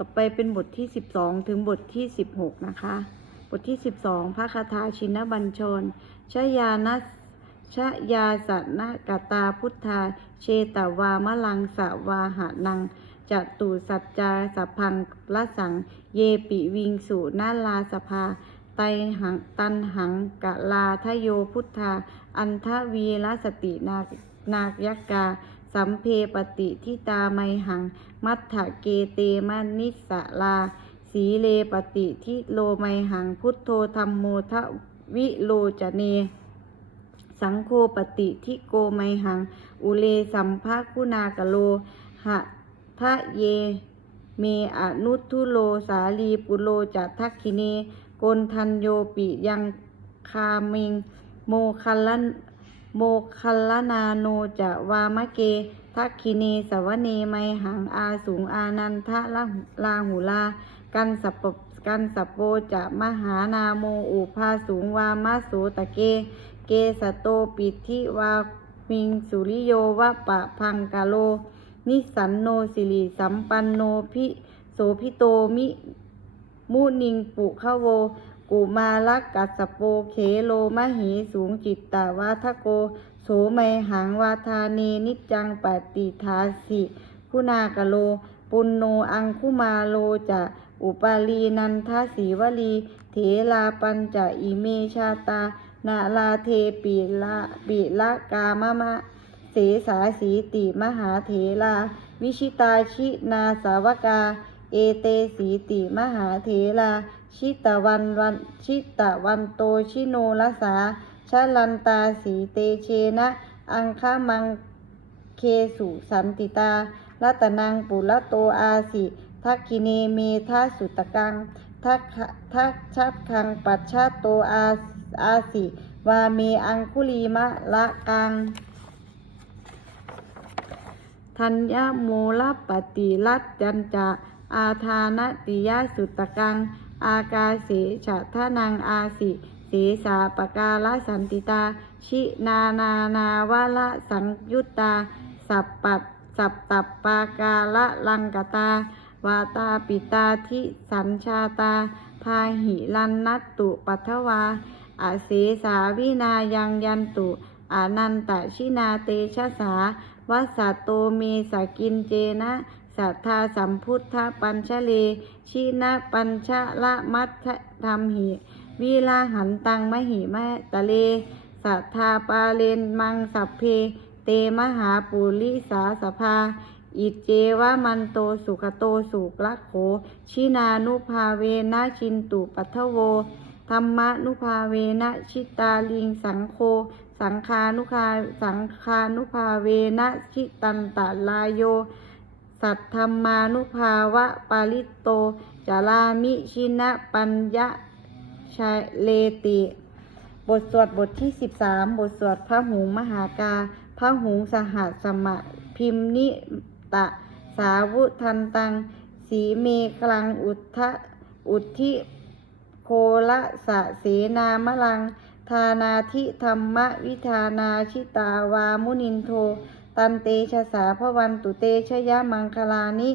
ต่อไปเป็นบทที่ 12 ถึงบทที่ 16 นะคะ บทที่ 12พระคาถาชินบัญชรชยานัชยาสนกตาพุทธา เชตวามะลังสวาหานังจตุสัจจาสพพังละสัง เยปิวิงสุนาลาสภา ไตหังตันหังกะลาทโยพุทธา อันทวีรสตินานาคยักกา สัมเพปติทิตาไมหัง มัทธะเกเตมนิสลา สีเลปติทิโลไมหัง พุทโธธรรมโมทวิโลจเน สังโฆปฏิทิโกไมหัง อุเลสัมภาคุณากโล หะทะเย เมอนุทุโลสาลีปุโลจะทักขิเนโกนทันโยปิยังคามิง โมคัลลัน โมคัลลนาโนจะวามะเก ทักขิเนสวเนไมหังอาสูงอานันทะละลาหุลา กันสัปปกันสัปโปจะมหานาโมอุภาสูงวามาโสตะเก เกสโตปิทิวามิงสุริโยวะปะพังกาโล นิสันโนสิริสัมปันโนพิโสพิโตมิ มุนิงปุขโว กุมาลกัสโปเขโลมหิสูงจิตตาวาทโก โสไมหังวาทาเนนิจังปฏิทาสิคุณากโล ปุณโนอังคุมาโลจะอุปาลีนันทสีวลี เถลาปัญจะอิเมชาตา นาลาเทปิละปิละกามะมะ เสสาสีติมหาเถลา วิชิตาชินาสาวกา เอเตสีติมหาเถลา ชิตวันวันชิตวันโตชิโนลสาชาลันตาสีเตเชนะ อังคามังเคสุสันติตารัตนังปุระโตอาสิทักคิเนเมทาสุตกังทักทักชัดคังปัจชาโตอาอาสิวาเมอังคุลีมะละกังทัญญโมลปฏิรัตจันจะอาทานติยาสุตกัง อากาเสฉะทะนังอาสิเสสาปการะสันติตา ชินานานาวะละสังยุตตา สัปปัตสัปตัปปาการะลังกตาวาตาปิตาทิสัญชาตา พาหิลันนัตตุปัทวาอาเสสาวินายังยันตุอานันตชินาเตชะสาวัสสตโตเมสกินเจนะ สัทธาสัมพุทธปัญชเล ชินะปัญชละมัทธรรมหิวิลาหันตังมหิมะตะเล สัทธาปาเลนมังสัพเพ เตมหาปุริสาสภา อิเจวะมันโตสุขโตสุกละโข ชินานุภาเวนะชินตุปัทโว ธรรมนุภาเวนะชิตาลิงสังโฆสังคานุคาสังคานุภาเวนะชิตันตลายโย สัทธรรมานุภาวะปาลิโตจารามิชินะปัญญะชาเลติ บทสวดบทที่13บทสวดพระหุงมหากา พระหุงสหัสมะพิมนิตะ สาวุทันตัง สีเมกลังอุทธะอุทิโคละสะเสนามะลังทานาทิธรรมวิธานาชิตาวามุนินโท ตันเตชะสาพวันตุเตชยะมังคลานิ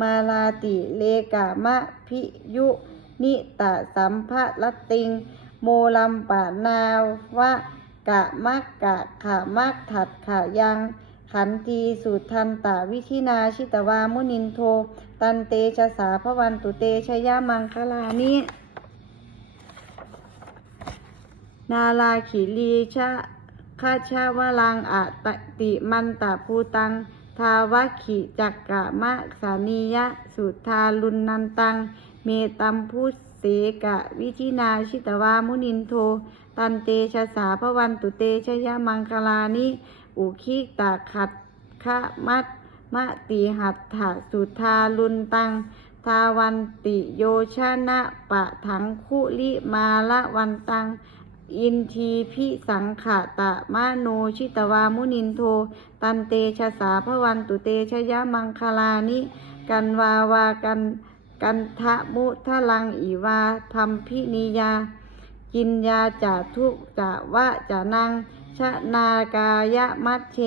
มาลาติเลกามะพิยุ นิตะสัมภะละติง โมลัมปะนาวะกะมักกะขะมักถัดขะยังขันตีสุทันตะวิธินาชิตวามุนินโท ตันเตชะสาพวันตุเตชยมังคลานิ นาลาขิลีชะ คาชาวลังอะตติมันตะภูตัง ทาวะขิจักกะมะสานียะ สุทาลุนนันตัง เมตัมพุเสกะวิธินาชิตวามุนินโท ตันเตชะสาพวันตุเตชยมังคลานิ อุคิตาขัดคะมัตมะติหัตถะสุทาลุนตัง ทาวันติโยชนะปะถังคุลิมาละวันตัง อินทีพิสังขะตะมะโนชิตวามุนินโท ตันเตชะสาพวันตุเตชยะมังคลานิ กันวาวากันกันทะมุทะลังอีวาธรรมพินิยา กินยาจะทุกจะวะจะนังชะนากายะมัชเช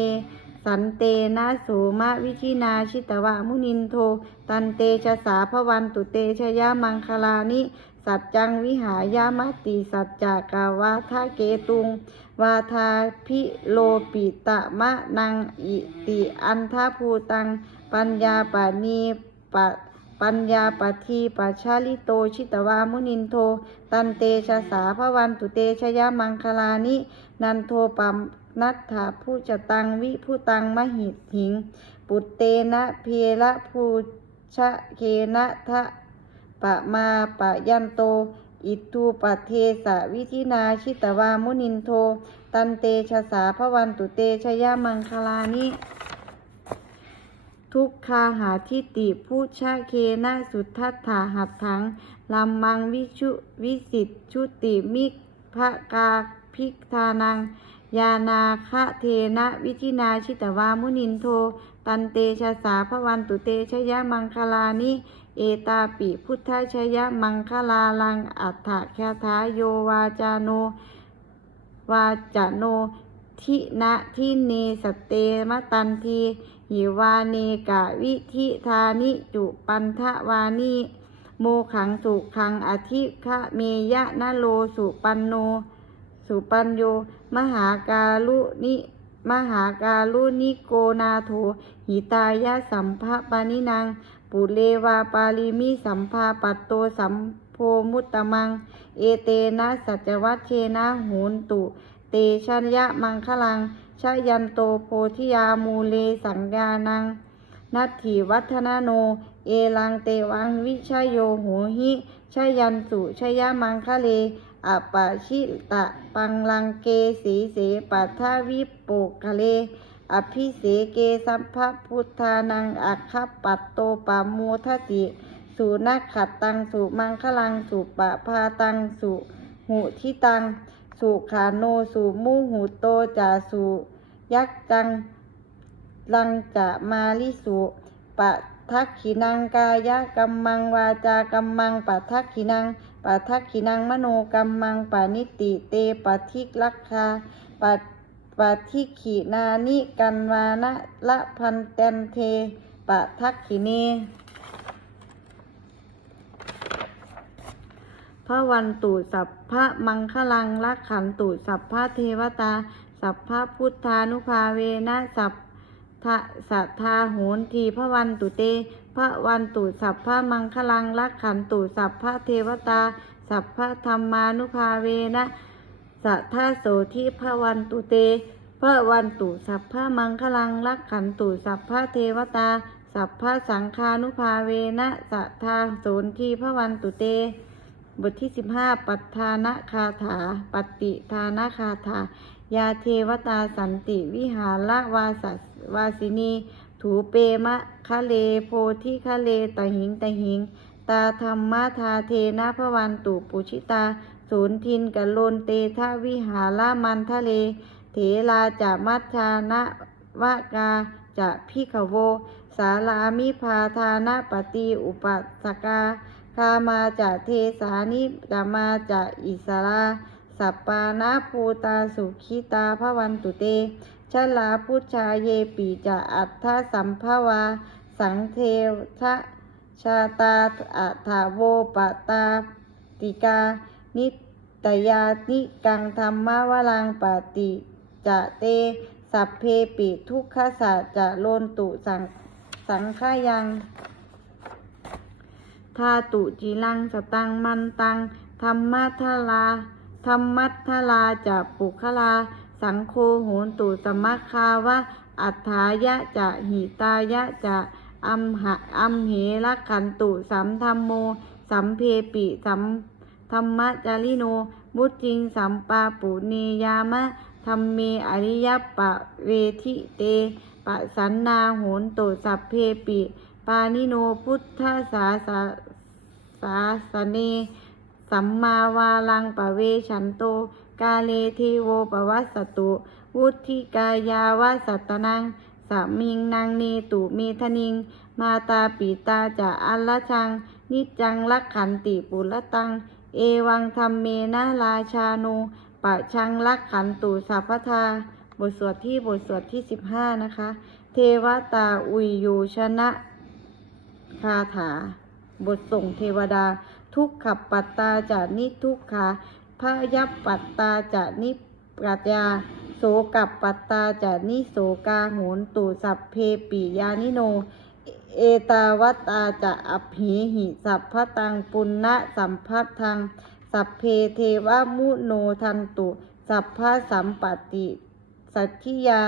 สันเตนะโสมะวิชินาชิตวะมุนินโท ตันเตชะสาพวันตุเตชยามังคลานิ สัจจังวิหายามติสัจจากาวาทาเกตุง วาทาพิโลปิตะมะนังอิติอันทาภูตัง ปัญญาปานีปะปัญญาปทีปัชาลิโตชิตวามุนินโท ตันเตชะสาพวันตุเตชยามังคลานิ นันโทปัม นัตถาผู้จตังวิผู้ตังมหิตหิง ปุตเตนะเพระภูชะเคนะทะปะมาปะยันโต อิตูปะเทสะวิธินาชิตวามุนินโท ตันเตชะสาพวันตุเตชยามังคลานิทุกคาหาทิติผู้ชะเคนะสุทัตถาหัตถังลัมมังวิชุวิสิตชุติมิภะกาภิกทานัง ยานาคะเทนะวิธินาชิตวามุนินโท ตันเตชะสาพวันตุเตชยมังคลานิ เอตาปิพุทธชยมังคลาลังอัฏฐแคทาโยวาจาโน วาจโนทินะทิเนสเตมตันทีหิวาเนกะวิธิธานิจุปันทวานิโมขังสุขังอธิคะเมยะนะโลสุปันโน สุปัญโย มหาการุนิมหาการุนิโกนาโถหิตายะสัมภะปานินังปุเลวาปาลิมิสัมภาปัตโตสัมโพมุตตมัง เอเตนะสัจวัชเชนะโหนตุ เตชัญญะมังคลังชยันโตโพธิยามูเลสังญานัง นัตถิวัฒนาโน เอลังเตวังวิชยโยโหหิชยันสุชยมังคะเล อปะชิตะปังลังเกสีเสปัทาวิปโปคะเล อภิเสเกสัมภพุทธานังอัคคปัตโตปะโมทติสุนักขัดตังสุมังคลังสุปะพาตังสุหุทิตัง สุขาโนสุมุหูโตจาสุยักจังลังจะมาลิสุปะทักขินังกายะกัมมังวาจากัมมังปะทักขินัง ปะทักขินังมโนกัมมังปานิติเตปะทิกลักคาปะปะทิขินานิกันวานะละพันเตนเทปะทักขิเนพระวันตุสัพพะมังคลังลักขันตุสัพพะเทวตา สัพพะพุทธานุภาเวนะสัพทะสัทธาโหนทีพระวันตุเต พระวันตุสัพพะมังคลังลักขันตุสัพพะเทวตา สัพพะธรรมานุภาเวนะสัทธาโสทิพระวันตุเตพระวันตุสัพพะมังคลังลักขันตุสัพพะเทวตา สัพพะสังฆานุภาเวนะสัทธาโสทีพระวันตุเต บทที่15ปัฏฐานคาถา ปฏิทานคาถา ยาเทวตาสันติวิหารวาสวาสินี ถูเปมะคะเลโพธิคะเลตะหิงตะหิง ตาธรรมะทาเทนะพระวันตุปุชิตา ศูนทินกัลโลนเตทะวิหารามันทะเล เถลาจะมัชานะวะกาจะพิขโว สาลามิพาทานะปฏิอุปัสกาคามาจะเทสานิจะมาจะอิสราสัปปานาภูตาสุขิตาพระวันตุเต ชลาพุชาเยปีจะอัฏฐสัมภวา สังเทชะชาตาอัฏฐโวปตาติกา นิตยานิกังธรรมวลังปฏิจะเต สัพเพปิทุกขสะจะโลนตุสังสังขายังทาตุจิลังสตังมันตังธรรมัทลาธรรมัทลาจะปุคลา สังโฆโหนตุสมัคคาวะ อัฏฐายะจะหิตายะจะอัมหะอัมเหละขันตุสัมธรรมโม สัมเพปิสัมธรรมจาริโนบุจิงสัมปาปุเนยามะธรรมเมอริยปะเวทิเตปะสันนาโหนตุสัพเพปิ ปานิโนพุทธสาสาสาสเน สัมมาวาลังปะเวชันโต กาเลเทโวปวัสสตุ วุธิกายาวาสัตตนังสามิงนางเนตุเมทนิง มาตาปีตาจะอัลละชัง นิจังลักขันติปุละตัง เอวังธรรมเมนะราชาโนปะชังลักขันตุสัพพทาบบทสวดที่บทสวดที่สิบห้านะคะ เทวตาอุยยูชนะ คาถา บทส่งเทวดา ทุกขับปัตตาจานิทุกขา พยับปัตตาจานิปรัจญาโสกับปัตตาจานิโสกาโหนตุสัพเพปิยานิโน เอตาวตตาจะอัพหิหิสัพพตังปุณณะสัมพัทธัง สัพเพเทวมุโนทันตุ สัพพสัมปติสัทธิยา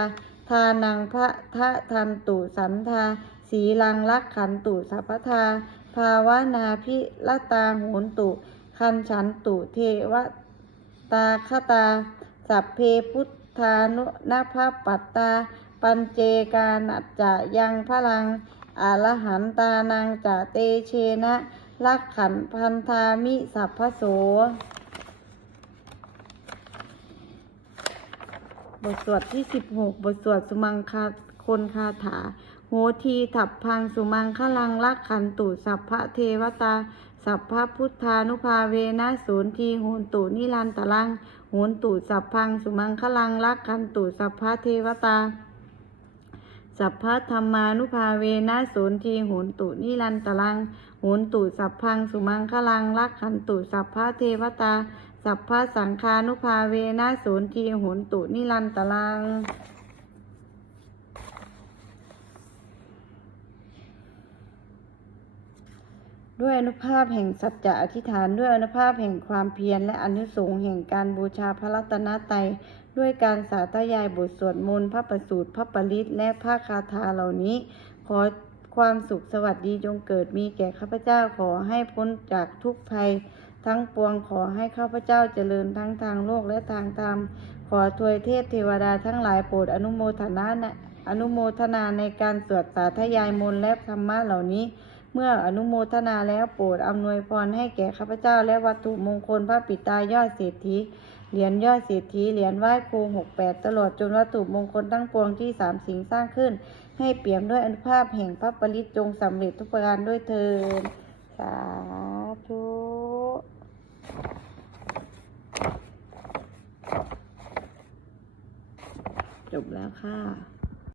ทานังพระทะทันตุสันทาสีลังลักขันตุสัพพทา ภาวนาพิลตาโหนตุ คันฉันตุเทว ตาคตา สัพเพพุทธานุนภาปัตตา ปัญเจกานัจจะยังพลังอรหันตานังจะเตเชนะลักขันพันธามิสัพพโสบทสวดที่16บทสวดสุมังคาคนคาถา โหทีถับพังสุมังคลังลักขันตุสัพพะเทวตา สัพพะพุทธานุภาเวนะศูนย์ทีโหนตุนิรันตลังโหนตุสัพพังสุมังคลังลักขันตุสัพพะเทวตา สัพพะธรรมานุภาเวนะโสนทีโหนตุนิรันตลังโหนตุสัพพังสุมังคลังลักขันตุสัพพะเทวตา สัพพะสังฆานุภาเวนะโสนทีโหนตุนิรันตลัง ด้วยอนุภาพแห่งสัจจะอธิษฐานด้วยอนุภาพแห่งความเพียรและอนุสงแห่งการบูชาพระรัตนตรัยด้วยการสาธยายบทสวดมนต์พระประสูตรพระปริตและพระคาถาเหล่านี้ ขอความสุขสวัสดีจงเกิดมีแก่ข้าพเจ้าขอให้พ้นจากทุกภัย ทั้งปวงขอให้ข้าพเจ้าเจริญทั้งทางโลกและทางธรรม ขอทวยเทพเทวดาทั้งหลายโปรดอนุโมทนาอนุโมทนาในการสวดสาธยายมนต์และธรรมะเหล่านี้ เมื่ออนุโมทนาแล้วโปรดอำนวยพรให้แก่ข้าพเจ้าและวัตถุมงคลพระปิตายอดเศรษฐีเหรียญยอดเศรษฐีเหรียญไหว้ครูหกแปดตลอดจนวัตถุมงคลทั้งปวงที่สามสิงสร้างขึ้น ให้เปี่ยมด้วยอนุภาพแห่งพระปริตจงสำเร็จทุกประการด้วยเทินสาธุจบแล้วค่ะ